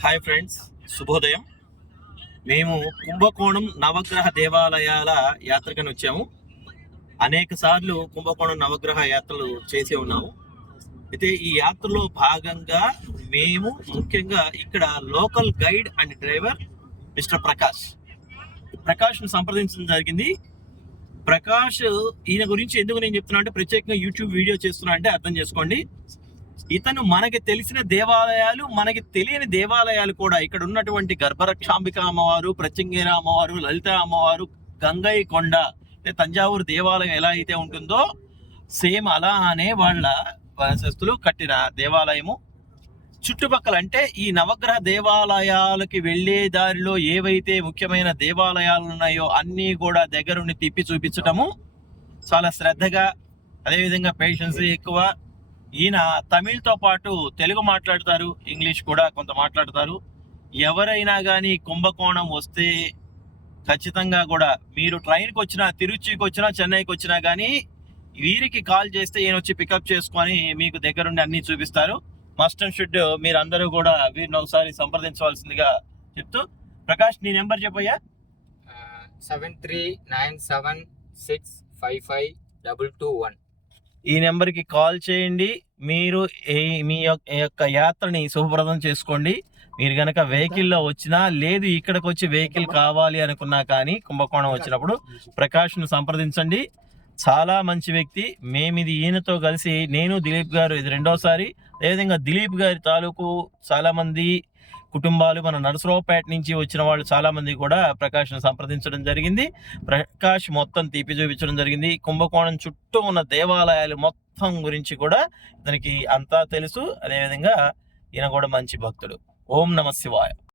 Hi friends, శుభోదయం. మేము కుంభకోణం నవగ్రహ దేవాలయాల యాత్రకని వచ్చాము. అనేక సార్లు కుంభకోణం నవగ్రహ యాత్రలు చేసి ఉన్నాము. అయితే ఈ యాత్రలో భాగంగా మేము ముఖ్యంగా ఇక్కడ local guide and driver mister ప్రకాష్ను సంప్రదించడం జరిగింది. ప్రకాష్ ఈయన గురించి ఎందుకు నేను చెప్తున్నా అంటే, ప్రత్యేకంగా యూట్యూబ్ వీడియో చేస్తున్నా అంటే అర్థం చేసుకోండి. ఇతను మనకి తెలిసిన దేవాలయాలు, మనకి తెలియని దేవాలయాలు కూడా, ఇక్కడ ఉన్నటువంటి గర్భరక్షాంబిక అమ్మవారు, ప్రత్యంగేర అమ్మవారు, లలిత అమ్మవారు, గంగయ్య కొండ, తంజావూరు దేవాలయం ఎలా అయితే ఉంటుందో సేమ్ అలానే వాళ్ళ వంశస్థులు కట్టిన దేవాలయము. చుట్టుపక్కల అంటే ఈ నవగ్రహ దేవాలయాలకి వెళ్లే దారిలో ఏవైతే ముఖ్యమైన దేవాలయాలు ఉన్నాయో అన్నీ కూడా దగ్గరుండి తిప్పి చూపించటము, చాలా శ్రద్ధగా, అదేవిధంగా పేషెన్స్ ఎక్కువ. ఈయన తమిళ్తో పాటు తెలుగు మాట్లాడతారు, ఇంగ్లీష్ కూడా కొంత మాట్లాడతారు. ఎవరైనా కానీ కుంభకోణం వస్తే ఖచ్చితంగా కూడా మీరు ట్రైన్కి వచ్చినా, తిరుచికి వచ్చినా, చెన్నైకి వచ్చినా కానీ వీరికి కాల్ చేస్తే ఈయన వచ్చి పికప్ చేసుకొని మీకు దగ్గరుండి అన్ని చూపిస్తారు. మస్ట్ అండ్ షుడ్ మీరు అందరూ కూడా వీరిని ఒకసారి సంప్రదించవలసిందిగా చెప్తూ, ప్రకాష్ నీ నెంబర్ చెప్పయ్యా. 7397655221. ఈ నెంబర్కి కాల్ చేయండి. మీరు మీ యొక్క యాత్రని శుభప్రదం చేసుకోండి. మీరు కనుక వెహికల్లో వచ్చినా, లేదు ఇక్కడికి వచ్చి వెహికల్ కావాలి అనుకున్నా కానీ కుంభకోణం వచ్చినప్పుడు ప్రకాష్ను సంప్రదించండి. చాలా మంచి వ్యక్తి. మేమిది ఈయనతో కలిసి, నేను దిలీప్ గారు ఇది రెండోసారి. అదేవిధంగా దిలీప్ గారి తాలూకు చాలామంది కుటుంబాలు, మన నరసరావుపేట నుంచి వచ్చిన వాళ్ళు చాలామంది కూడా ప్రకాష్ను సంప్రదించడం జరిగింది. ప్రకాష్ మొత్తం తీపి చూపించడం జరిగింది. కుంభకోణం చుట్టూ ఉన్న దేవాలయాలు మొత్తం గురించి కూడా ఇతనికి అంతా తెలుసు. అదేవిధంగా ఈయన కూడా మంచి భక్తుడు. ఓం నమ శివాయ.